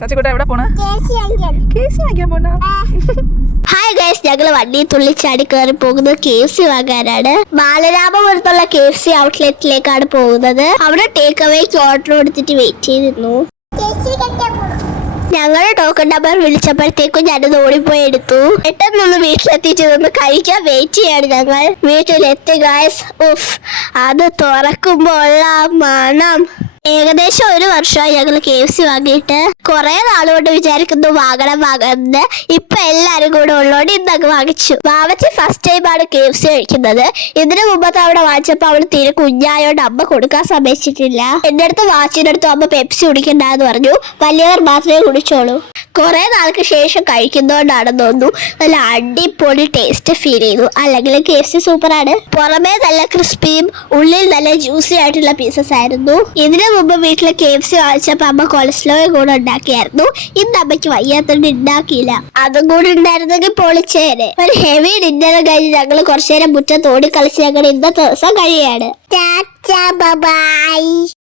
സച്ചിക്കുട്ട എവിടെ പോണ? കേസ് വാങ്ങിക്കാൻ പോണ? ഹായ് ഗൈസ്, ഞങ്ങൾ വണ്ടി തുള്ളിച്ചാടി കയറി പോകുന്നത് KFC വാങ്ങാനാണ്. ബാലരാമപുരത്തുള്ള KFC ഔട്ട്ലെറ്റിലേക്കാണ് പോകുന്നത്. അവിടെ ടേക്ക് അവേക്ക് ഓർഡർ കൊടുത്തിട്ട് വെയിറ്റ് ചെയ്തിരുന്നു. ഞങ്ങളുടെ ടോക്കൺ നമ്പർ വിളിച്ചപ്പോഴത്തേക്കും ഞാനത് ഓടിപ്പോയി എടുത്തു. പെട്ടെന്നൊന്ന് വീട്ടിലെത്തിച്ചതൊന്ന് കഴിക്കാൻ വെയിറ്റ് ചെയ്യാണ് ഞങ്ങൾ. വീട്ടിലെത്തി ഗൈസ്, അത് തുറക്കുമ്പോൾ ഉള്ള മണം. ഏകദേശം 1 വർഷമായി ഞങ്ങൾ KFC വാങ്ങിയിട്ട്. കുറെ നാളുകൊണ്ട് വിചാരിക്കുന്നു വാങ്ങണം. ഇപ്പൊ എല്ലാരും കൂടെ ഉള്ളോണ്ട് ഇന്നൊക്കെ വാങ്ങിച്ചു. വാവച്ചി ഫസ്റ്റ് ടൈമാണ് KFC കഴിക്കുന്നത്. ഇതിനു മുമ്പത്തെ അവിടെ വാങ്ങിച്ചപ്പോ അവള് തീരെ കുഞ്ഞായോണ്ട് അമ്മ കൊടുക്കാൻ സമ്മതിച്ചിട്ടില്ല. എന്റെ അടുത്ത് വാച്ചിന്റെ അടുത്ത് അമ്മ പെപ്സി കുടിക്കണ്ടെന്ന് പറഞ്ഞു. വലിയവർ മാത്രമേ കുടിച്ചോളൂ. കുറെ നാൾക്ക് ശേഷം കഴിക്കുന്നോണ്ടാണെന്ന് തോന്നുന്നു നല്ല അടിപൊളി ടേസ്റ്റ് ഫീൽ ചെയ്തു. അല്ലെങ്കിൽ KFC സൂപ്പറാണ്. പുറമേ നല്ല ക്രിസ്പിയും ഉള്ളിൽ നല്ല ജ്യൂസി ആയിട്ടുള്ള പീസസ് ആയിരുന്നു. ഇതിനു മുമ്പ് വീട്ടിലെ KFC വാങ്ങിച്ചപ്പോ അമ്മ കൊളസ്ട്രോളും കൂടെ ഉണ്ടാക്കിയായിരുന്നു. ഇന്ന് അമ്മയ്ക്ക് വയ്യാത്തോണ്ട് ഉണ്ടാക്കിയില്ല. അതും കൂടി ഉണ്ടായിരുന്നെങ്കിൽ പൊളിച്ചേനെ. ഒരു ഹെവി ഡിന്നർ കഴിഞ്ഞ് ഞങ്ങൾ കുറച്ചു നേരം മുറ്റത്ത് ഓടിക്കളിച്ച് ഞങ്ങൾ ഇന്നത്തെ ദിവസം കഴിയാണ്.